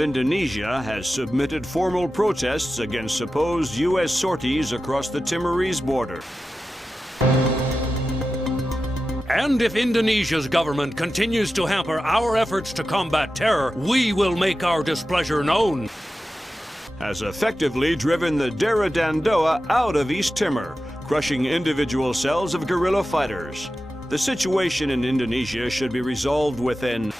Indonesia has submitted formal protests against supposed U.S. sorties across the Timorese border. And if Indonesia's government continues to hamper our efforts to combat terror, we will make our displeasure known. Has effectively driven the Dera Dandoa out of East Timor, crushing individual cells of guerrilla fighters. The situation in Indonesia should be resolved within.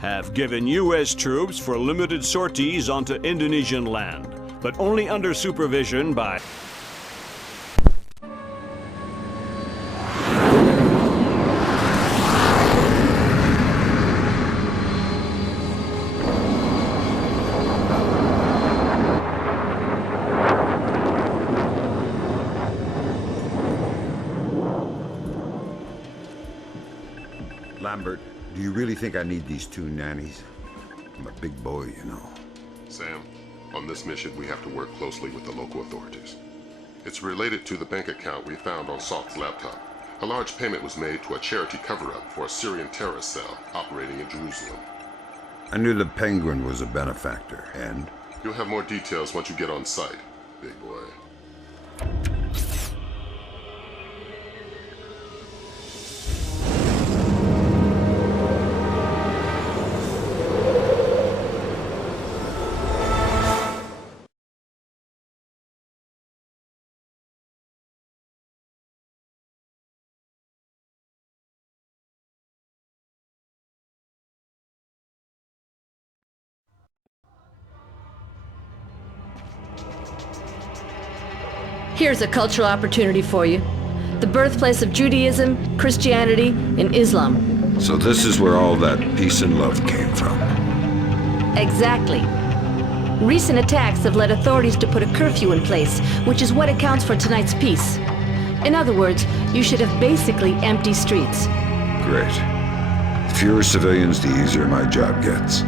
Have given U.S. troops for limited sorties onto Indonesian land, but only under supervision by. Lambert, do you really think I need these two nannies? I'm a big boy, you know. Sam, on this mission we have to work closely with the local authorities. It's related to the bank account we found on Salt's laptop. A large payment was made to a charity cover-up for a Syrian terrorist cell operating in Jerusalem. I knew the Penguin was a benefactor, and? You'll have more details once you get on site, big boy. Here's a cultural opportunity for you. The birthplace of Judaism, Christianity, and Islam. So this is where all that peace and love came from. Exactly. Recent attacks have led authorities to put a curfew in place, which is what accounts for tonight's peace. In other words, you should have basically empty streets. Great. The fewer civilians, the easier my job gets.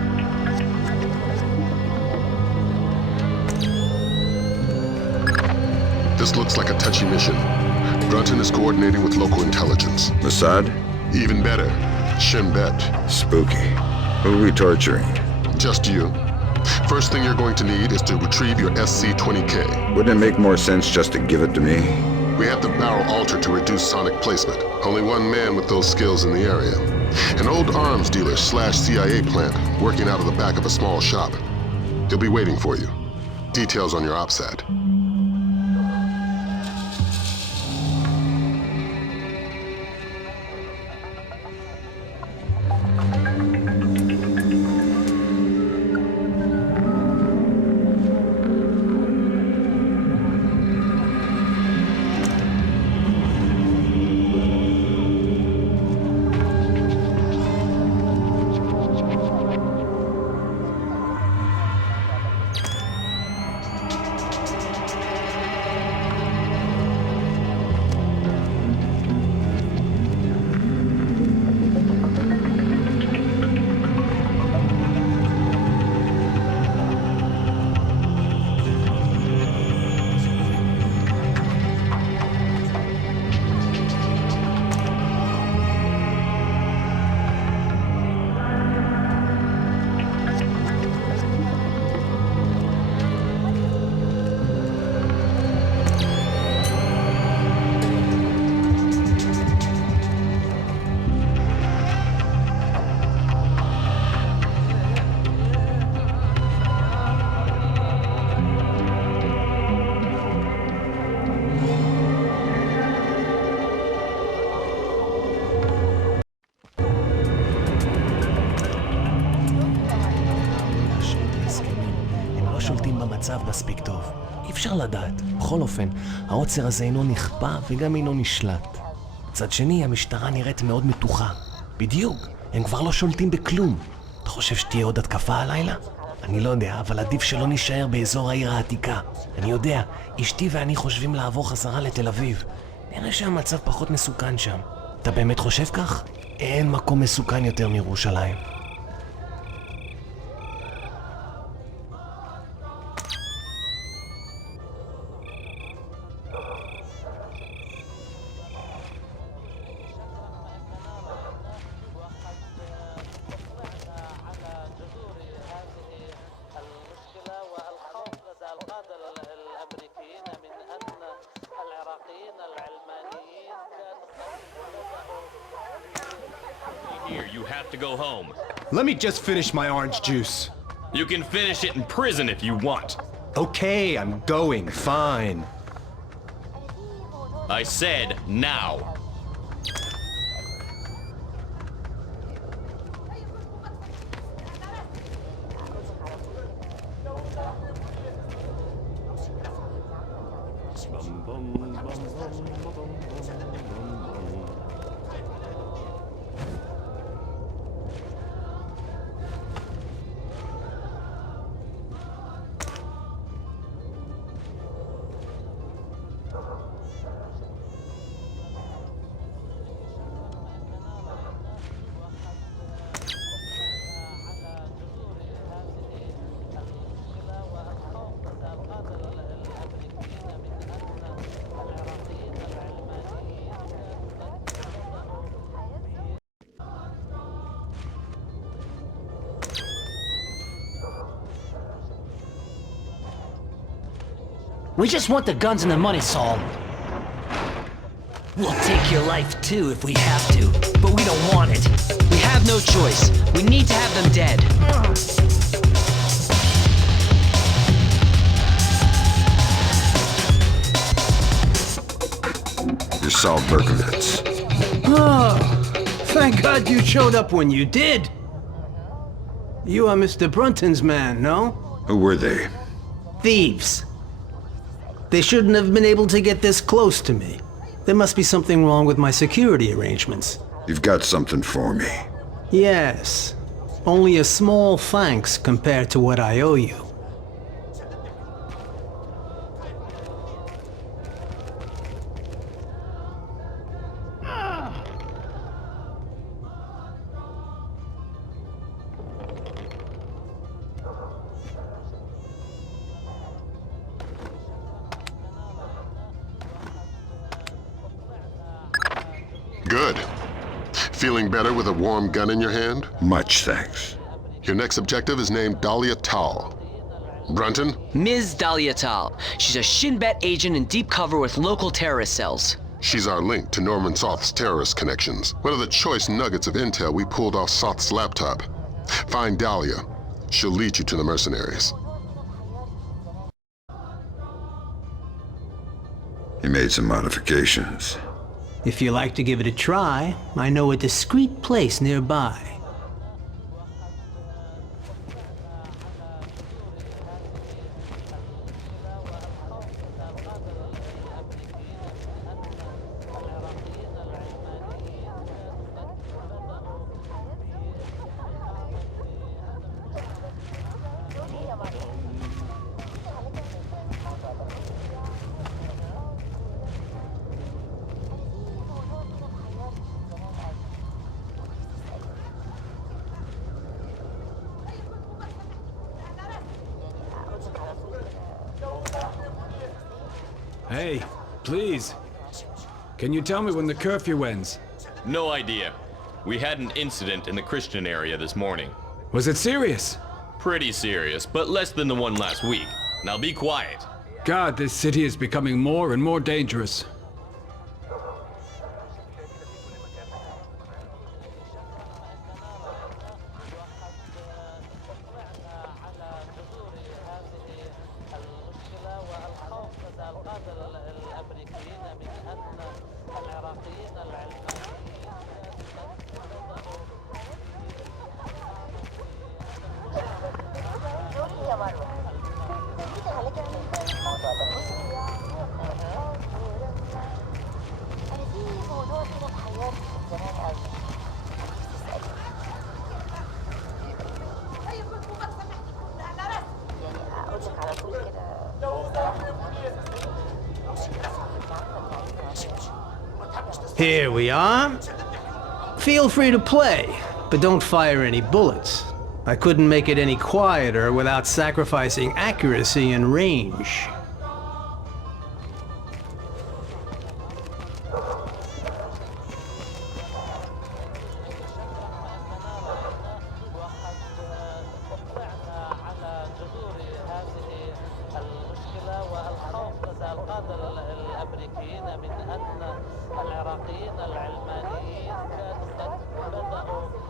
This looks like a touchy mission. Brunton is coordinating with local intelligence. Mossad? Even better, Shin Bet. Spooky. Who are we torturing? Just you. First thing you're going to need is to retrieve your SC-20K. Wouldn't it make more sense just to give it to me? We have the barrel altered to reduce sonic placement. Only one man with those skills in the area. An old arms dealer / CIA plant working out of the back of a small shop. He'll be waiting for you. Details on your OPSAT. המצב מספיק טוב. אי אפשר לדעת. בכל אופן, העוצר הזה אינו נכפה וגם אינו נשלט. מצד שני, המשטרה נראית מאוד מתוחה. בדיוק, הם כבר לא שולטים בכלום. אתה חושב שתהיה עוד התקפה הלילה? אני לא יודע, אבל עדיף שלא נשאר באזור העיר העתיקה. אני יודע, אשתי ואני חושבים לעבור חזרה לתל אביב. נראה שהמצב פחות מסוכן שם. אתה באמת חושב כך? אין מקום מסוכן יותר מירושלים. Here, you have to go home. Let me just finish my orange juice. You can finish it in prison if you want. Okay, I'm going. Fine. I said now. We just want the guns and the money, Saul. We'll take your life too if we have to, but we don't want it. We have no choice. We need to have them dead. You're Saul Berkowitz. Oh, thank God you showed up when you did. You are Mr. Brunton's man, no? Who were they? Thieves. They shouldn't have been able to get this close to me. There must be something wrong with my security arrangements. You've got something for me. Yes. Only a small thanks compared to what I owe you. Good. Feeling better with a warm gun in your hand? Much thanks. Your next objective is named Dahlia Tal. Brunton? Ms. Dahlia Tal. She's a Shin Bet agent in deep cover with local terrorist cells. She's our link to Norman Soth's terrorist connections. One of the choice nuggets of intel we pulled off Soth's laptop. Find Dahlia. She'll lead you to the mercenaries. He made some modifications. If you like to give it a try, I know a discreet place nearby. Hey, please. Can you tell me when the curfew ends? No idea. We had an incident in the Christian area this morning. Was it serious? Pretty serious, but less than the one last week. Now be quiet. God, this city is becoming more and more dangerous. Here we are. Feel free to play, but don't fire any bullets. I couldn't make it any quieter without sacrificing accuracy and range. العراقيين العلمانيين كانوا قد بدأوا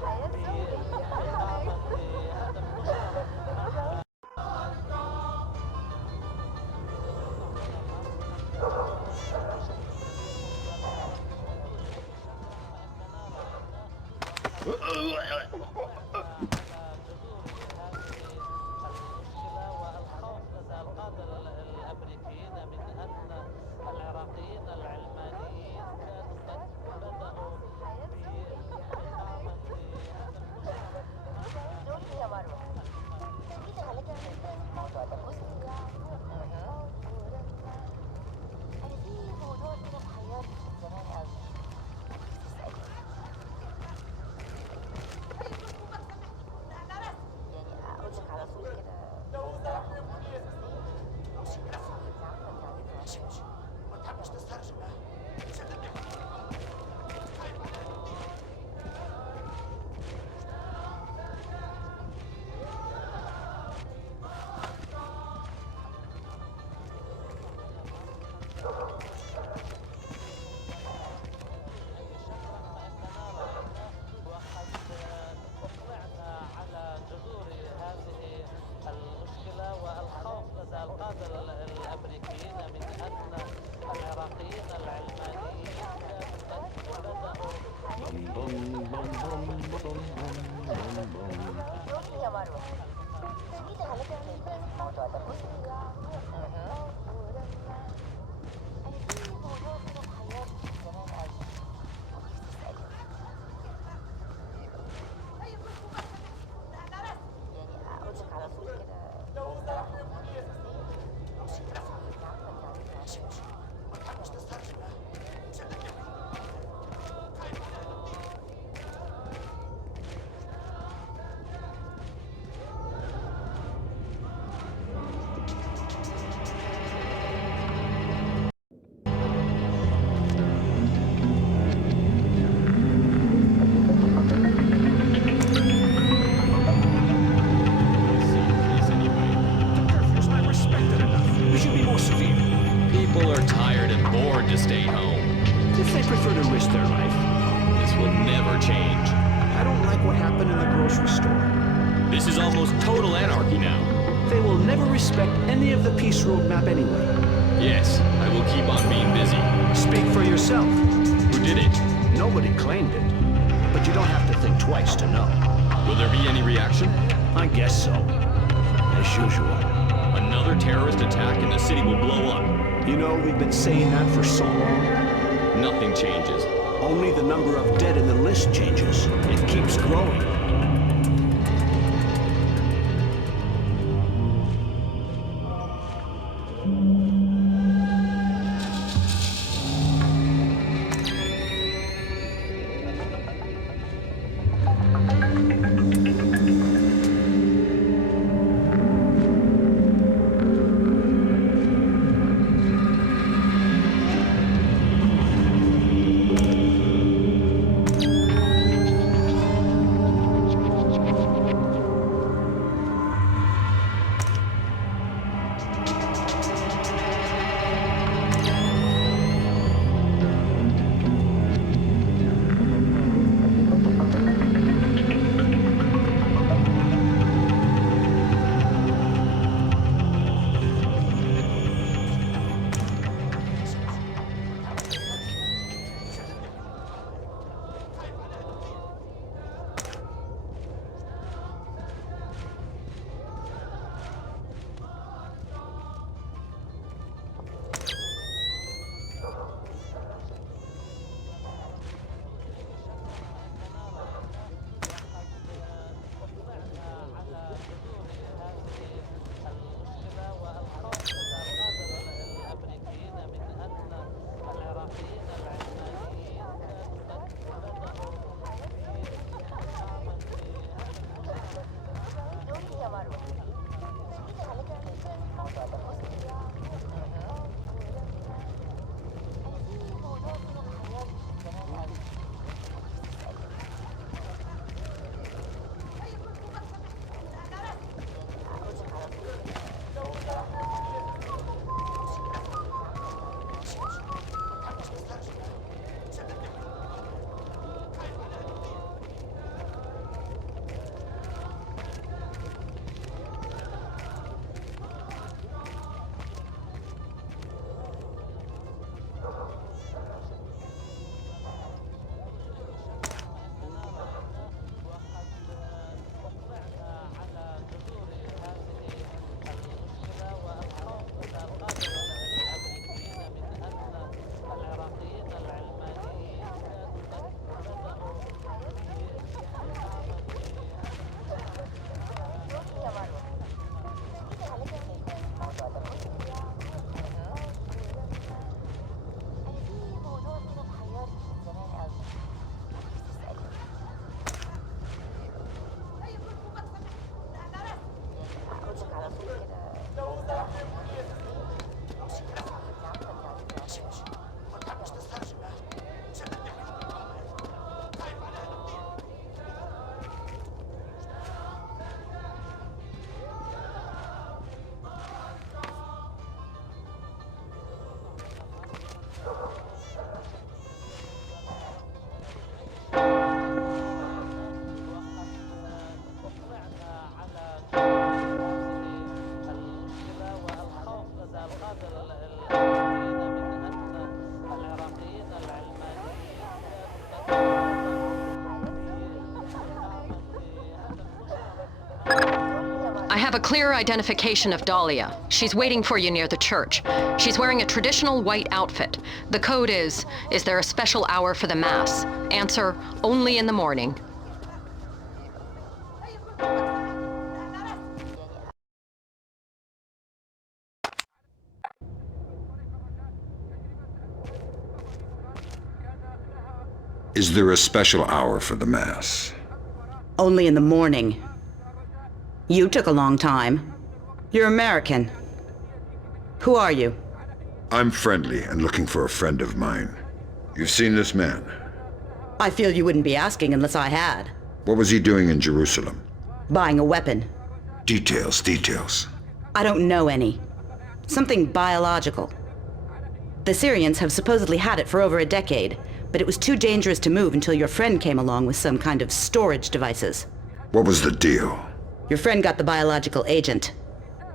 To stay home. If they prefer to risk their life. This will never change. I don't like what happened in the grocery store. This is almost total anarchy now. They will never respect any of the peace roadmap anyway. Yes, I will keep on being busy. Speak for yourself. Who did it? Nobody claimed it. But you don't have to think twice to know. Will there be any reaction? I guess so. As usual. Another terrorist attack and the city will blow up. You know, we've been saying that for so long. Nothing changes. Only the number of dead in the list changes. It keeps growing. have a clear identification of Dahlia. She's waiting for you near the church. She's wearing a traditional white outfit. The code is there a special hour for the Mass? Answer, only in the morning. Is there a special hour for the Mass? Only in the morning. You took a long time. You're American. Who are you? I'm friendly and looking for a friend of mine. You've seen this man? I feel you wouldn't be asking unless I had. What was he doing in Jerusalem? Buying a weapon. Details. I don't know any. Something biological. The Syrians have supposedly had it for over a decade, but it was too dangerous to move until your friend came along with some kind of storage devices. What was the deal? Your friend got the biological agent.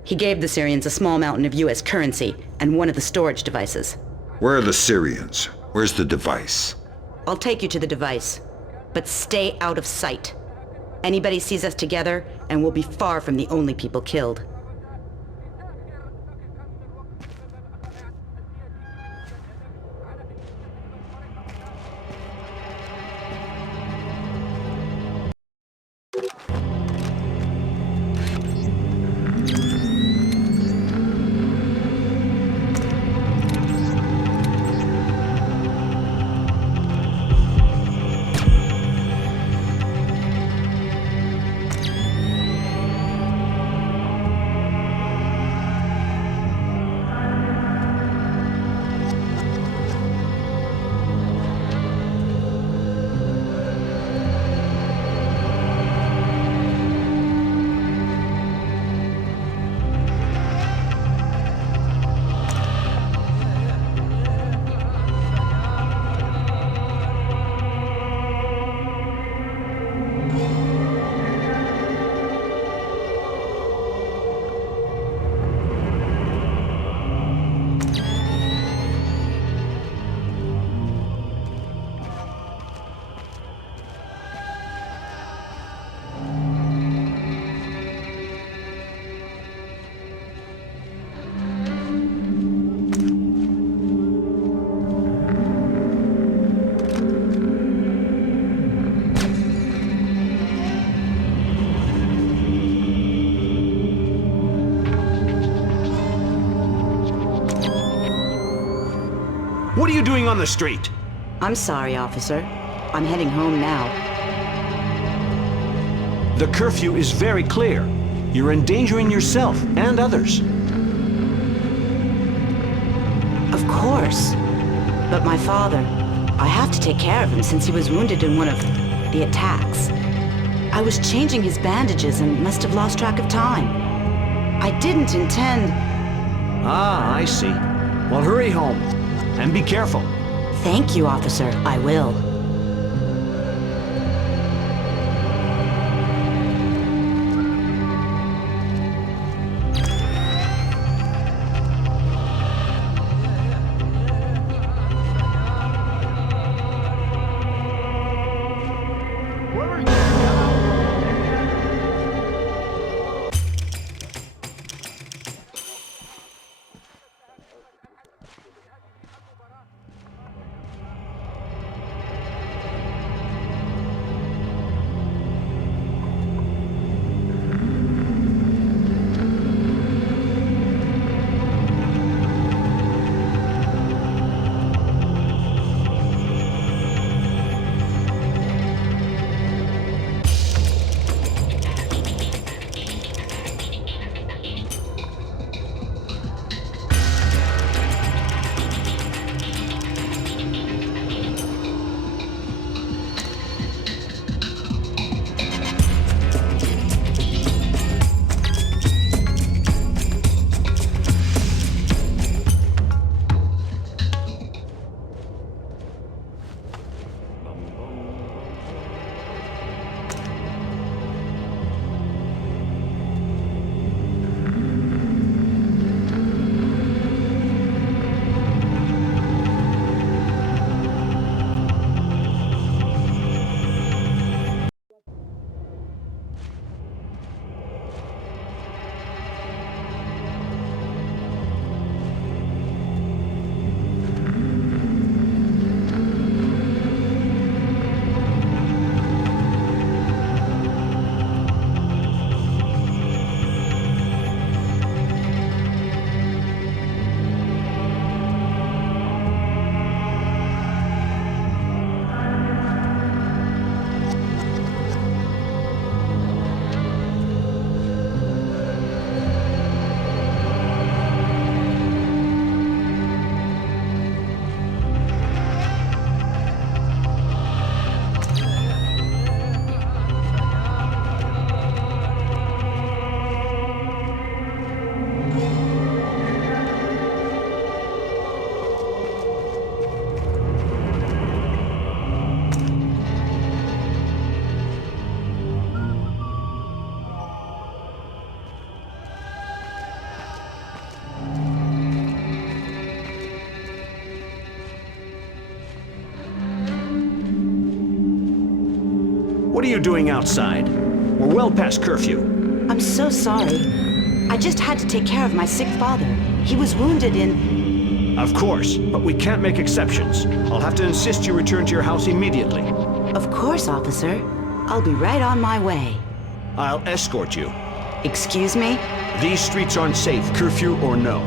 He gave the Syrians a small mountain of US currency and one of the storage devices. Where are the Syrians? Where's the device? I'll take you to the device, but stay out of sight. Anybody sees us together, and we'll be far from the only people killed. What are you doing on the street? I'm sorry, officer. I'm heading home now. The curfew is very clear. You're endangering yourself and others. Of course. But my father, I have to take care of him since he was wounded in one of the attacks. I was changing his bandages and must have lost track of time. I didn't intend... Ah, I see. Well, hurry home. And be careful. Thank you, officer. I will. What are you doing outside? We're well past curfew. I'm so sorry. I just had to take care of my sick father. He was wounded in... Of course, but we can't make exceptions. I'll have to insist you return to your house immediately. Of course, officer. I'll be right on my way. I'll escort you. Excuse me? These streets aren't safe, curfew or no.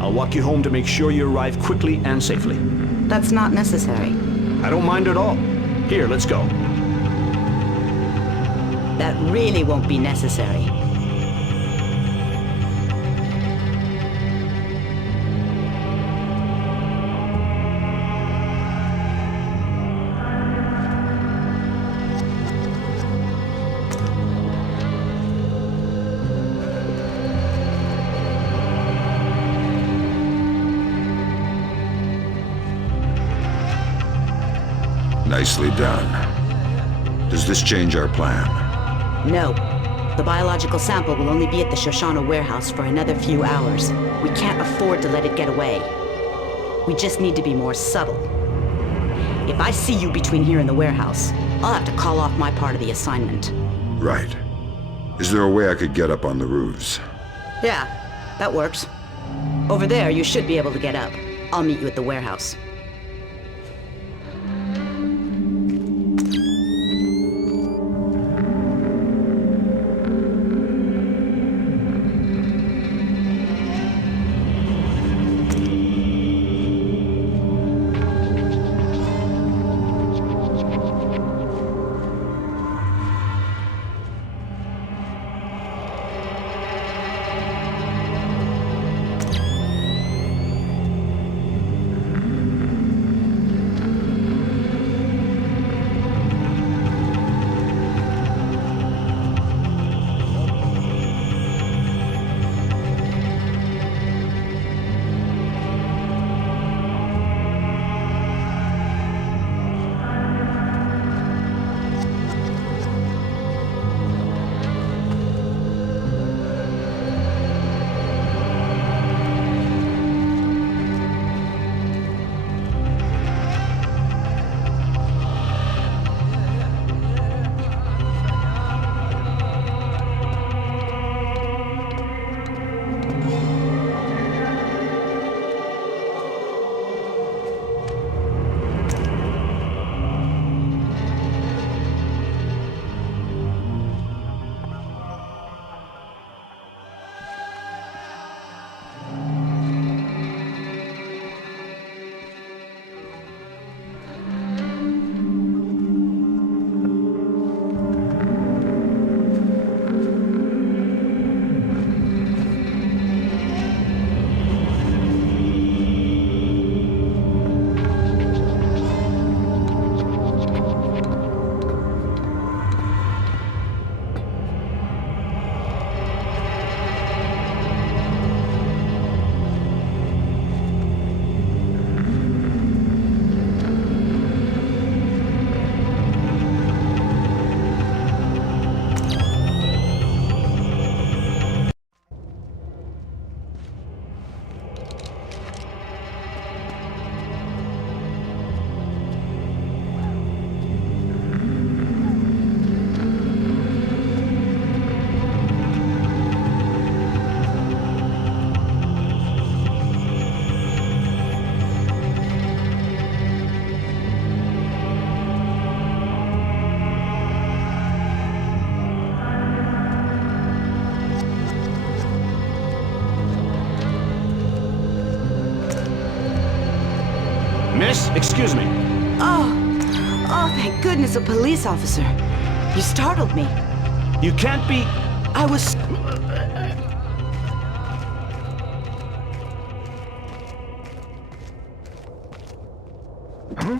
I'll walk you home to make sure you arrive quickly and safely. That's not necessary. I don't mind at all. Here, let's go. That really won't be necessary. Nicely done. Does this change our plan? No. The biological sample will only be at the Shoshana warehouse for another few hours. We can't afford to let it get away. We just need to be more subtle. If I see you between here and the warehouse, I'll have to call off my part of the assignment. Right. Is there a way I could get up on the roofs? Yeah, that works. Over there, you should be able to get up. I'll meet you at the warehouse. Miss, excuse me. Oh, thank goodness, a police officer. You startled me. You can't be... I was... Huh?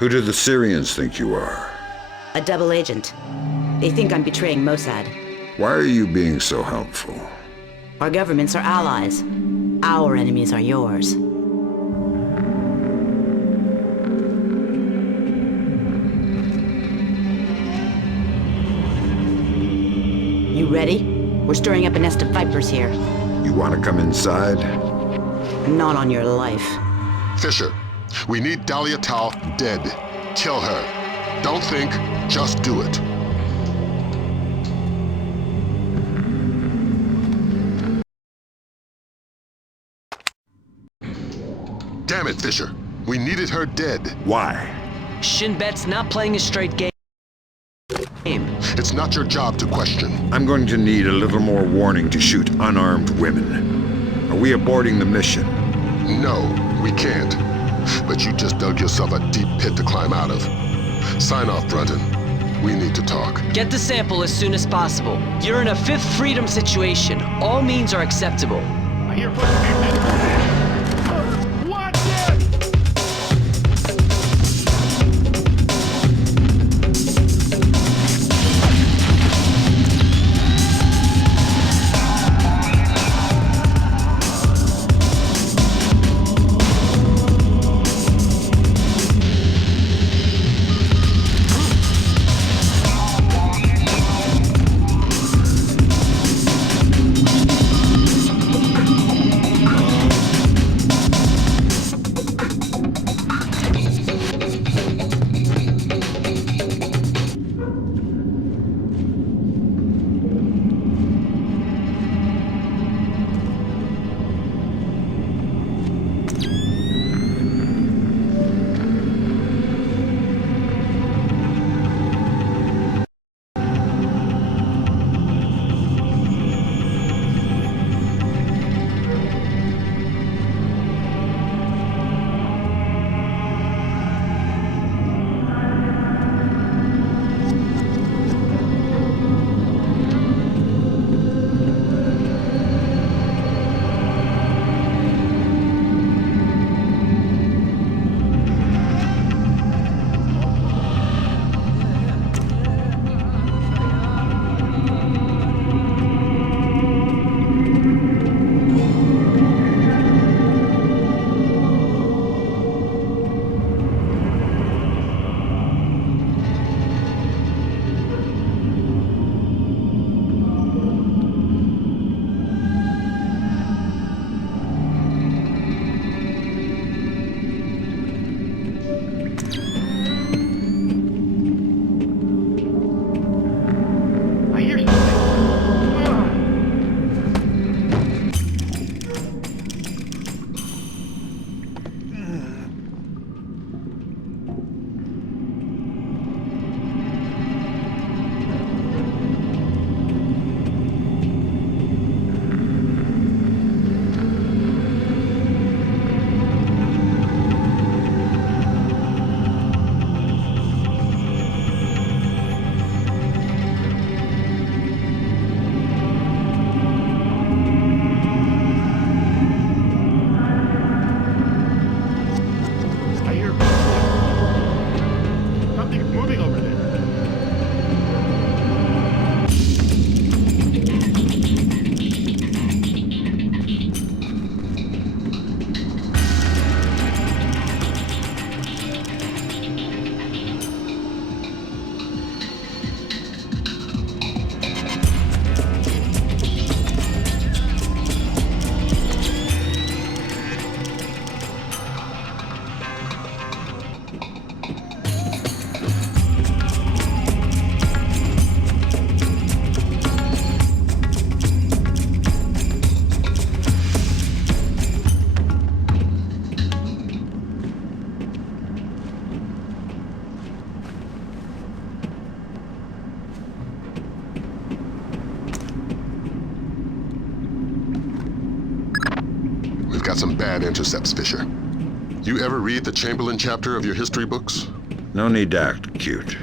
Who do the Syrians think you are? A double agent. They think I'm betraying Mossad. Why are you being so helpful? Our governments are allies. Our enemies are yours. You ready? We're stirring up a nest of vipers here. You want to come inside? Not on your life. Fisher, we need Dahlia Tal dead. Kill her. Don't think, just do it. Damn it, Fisher. We needed her dead. Why? Shin Bet's not playing a straight game. It's not your job to question. I'm going to need a little more warning to shoot unarmed women. Are we aborting the mission? No, we can't. But you just dug yourself a deep pit to climb out of. Sign off, Brunton. We need to talk. Get the sample as soon as possible. You're in a Fifth Freedom situation. All means are acceptable. I hear footsteps. Watch it! Got some bad intercepts, Fisher. You ever read the Chamberlain chapter of your history books? No need to act cute.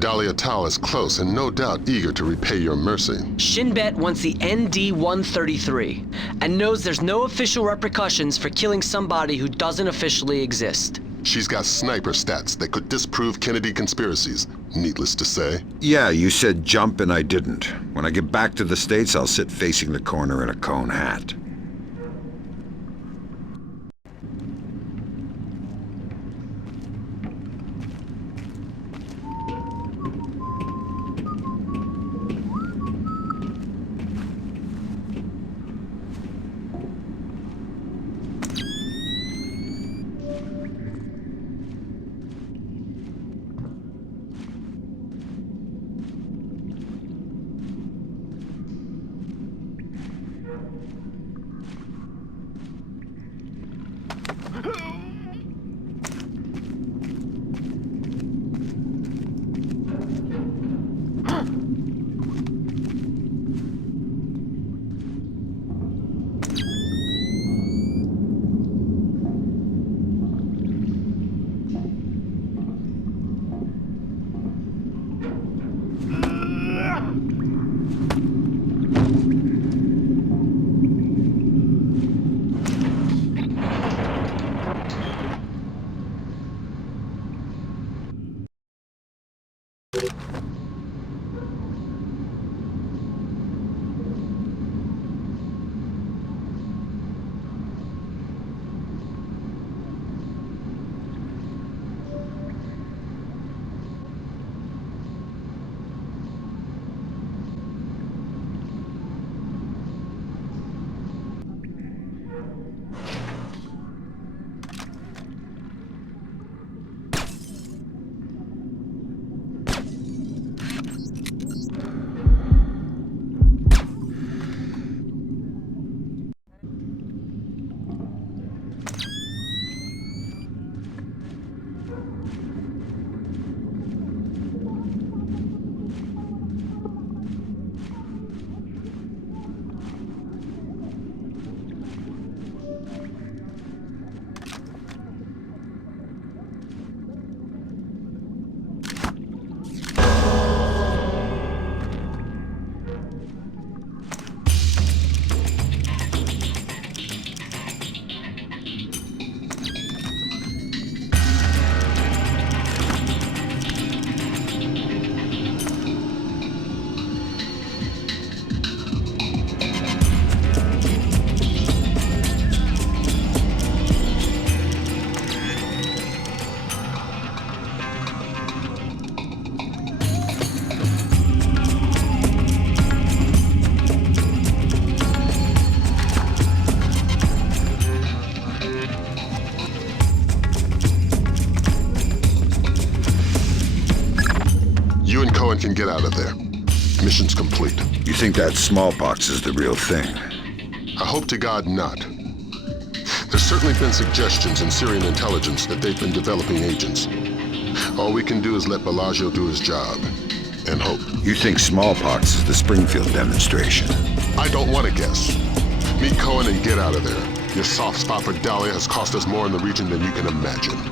Dahlia Tal is close and no doubt eager to repay your mercy. Shin Bet wants the ND-133 and knows there's no official repercussions for killing somebody who doesn't officially exist. She's got sniper stats that could disprove Kennedy conspiracies, needless to say. Yeah, you said jump and I didn't. When I get back to the States, I'll sit facing the corner in a cone hat. You and Cohen can get out of there. Mission's complete. You think that smallpox is the real thing? I hope to God not. There's certainly been suggestions in Syrian intelligence that they've been developing agents. All we can do is let Bellagio do his job, and hope. You think smallpox is the Springfield demonstration? I don't want to guess. Meet Cohen and get out of there. Your soft spot for Dahlia has cost us more in the region than you can imagine.